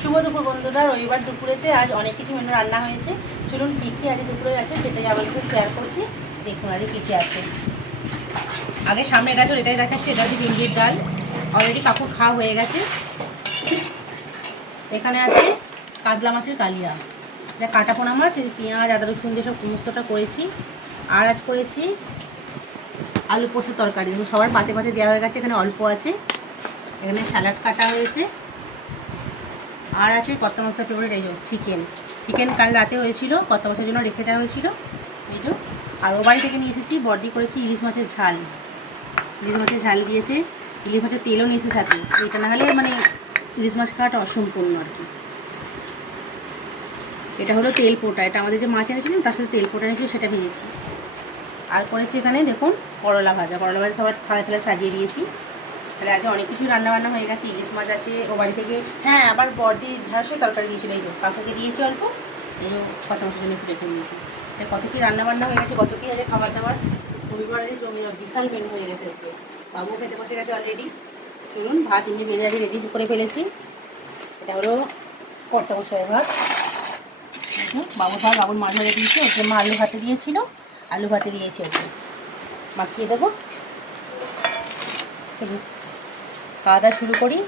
শুভ দুপুর বন্ধুরা। রবিবার দুপুরেতে আজ অনেক কিছু মেনু রান্না হয়েছে। চলুন কী কী আজ দুপুরে আছে সেটাই আপনাদের শেয়ার করছি। দেখুন আজ কী কী আছে। আগে সামনে এটা এটাই দেখাচ্ছি। এটা হচ্ছে ভিন্ডির ডাল, অলরেডি কাকুর খাওয়া হয়ে গেছে। এখানে আছে কাতলা মাছের কালিয়া, এটা কাটা পোনা মাছ, পেঁয়াজ আদা রসুন দিয়ে সব সমস্তটা করেছি। আর আজ করেছি আলু পোস্ত তরকারি। দেখুন সবার পাতে পাতে দেওয়া হয়ে গেছে, এখানে অল্প আছে। এখানে স্যালাড কাটা হয়েছে। আর আছে কত্তা মশলা ফেভারিট এই চিকেন কাল রাতে হয়েছিল, কত্তা মশলার জন্য রেখে দেওয়া হয়েছিল এই যে। আর ও বাড়ি থেকে নিয়ে এসেছি বর্দি করেছি ইলিশ মাছের ঝাল। ইলিশ মাছের ঝাল দিয়েছে, ইলিশ মাছের তেলও নিয়ে এসে সাথে। এটা না হলে মানে ইলিশ মাছ খাওয়াটা অসম্পূর্ণ আর কি। এটা হলো তেল পোটা, এটা আমাদের যে মাছ এনেছিলাম তার সাথে তেল পোটা এনেছিল সেটা ভেজেছি। আর করেছি এখানে দেখুন করলা ভাজা সবার থালা থালা সাজিয়ে দিয়েছি। তাহলে আজকে অনেক কিছু রান্নাবান্না হয়ে গেছে। ইলিশ মাছ আছে ও বাড়ি থেকে, হ্যাঁ আবার বর্দি ঢেঁড়সের তরকারি দিয়েছিল এই যে, কাকুকে দিয়েছি অল্প, এই যে কত মাসের জন্য রেখে দিয়েছি। কত কী রান্নাবান্না হয়ে গেছে, কত কী আছে খাবার দাবার। রবিবারে জমি বিশাল মেনু হয়ে গেছে আজকে। বাবু খেতে বসে গেছে অলরেডি। চলুন ভাত ইঞ্জি ভেজে আগে রেডি করে ফেলেছি। এটা হলো কর্তা মশাইয়ের ভাত। বাবু ভাত, বাবুর মাছ ভাজা দিয়েছি, ওর জন্য আলু ভাতে দিয়েছিল, আলু ভাতে দিয়েছি ওকে মাখিয়ে দেবো। খাওয়া দাওয়া শুরু করি,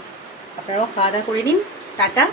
আপনারাও খাওয়া দাওয়া করে নিন। টাটা।